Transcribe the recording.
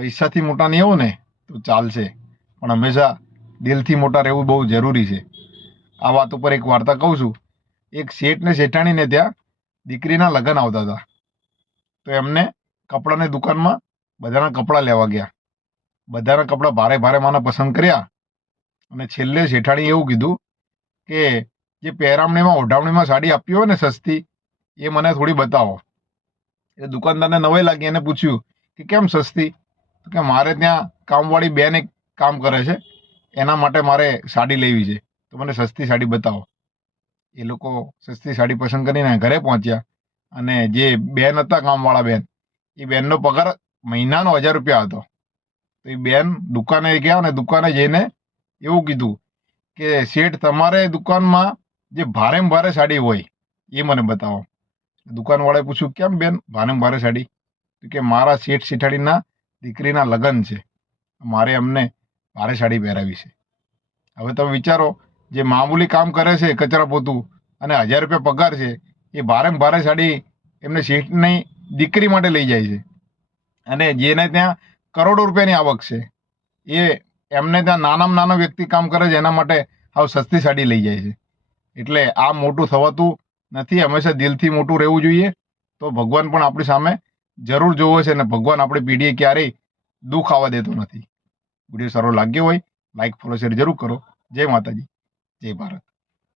પૈસાથી મોટા નહીં આવો ને તો ચાલશે, પણ હંમેશા દિલથી મોટા રહેવું બહુ જરૂરી છે. આ વાત ઉપર એક વાર્તા કહું છું. એક શેઠ ને શેઠાણીને ત્યાં દીકરીના લગ્ન આવતા હતા. તો એમને કપડાની દુકાનમાં બધાના કપડાં લેવા ગયા. બધાના કપડાં ભારે ભારે માને પસંદ કર્યા અને છેલ્લે શેઠાણી એવું કીધું કે જે પહેરામણીમાં ઓઢામણીમાં સાડી આપી હોય ને સસ્તી, એ મને થોડી બતાવો. એ દુકાનદારને નવાઈ લાગી, એને પૂછ્યું કે કેમ સસ્તી? તો કે મારે ત્યાં કામવાળી બેન એક કામ કરે છે, એના માટે મારે સાડી લેવી છે, તો મને સસ્તી સાડી બતાવો. એ લોકો સસ્તી સાડી પસંદ કરીને ઘરે પહોંચ્યા અને જે બેન હતા કામવાળા બેન, એ બેનનો પગાર મહિનાનો 1000 રૂપિયા હતો. તો એ બેન દુકાને ગયા અને દુકાને જઈને એવું કીધું કે શેઠ, તમારે દુકાનમાં જે ભારેમાં ભારે સાડી હોય એ મને બતાવો. દુકાનવાળાએ પૂછ્યું કેમ બેન ભારેમાં ભારે સાડી? તો કે મારા શેઠ શેઠાણીના દીકરીના લગ્ન છે, મારે અમને ભારે સાડી પહેરાવી છે. હવે તમે વિચારો, જે મામૂલી કામ કરે છે કચરા પોતું અને 1000 રૂપિયા પગાર છે, એ ભારેમાં ભારે સાડી એમને શેઠની દીકરી માટે લઈ જાય છે. અને જેને ત્યાં કરોડો રૂપિયાની આવક છે, એ એમને ત્યાં નાનામાં નાનો વ્યક્તિ કામ કરે છે, એના માટે આવ સસ્તી સાડી લઈ જાય છે. એટલે આ મોટું થવાતું નથી. હંમેશા દિલથી મોટું રહેવું જોઈએ, તો ભગવાન પણ આપણી સામે જરૂર જોવે છે અને ભગવાન આપણી પીઢીએ ક્યારેય દુઃખ આવવા દેતો નથી. વિડીયો સારો લાગ્યો હોય લાઈક ફોલો શેર જરૂર કરો. જય માતાજી, જય ભારત.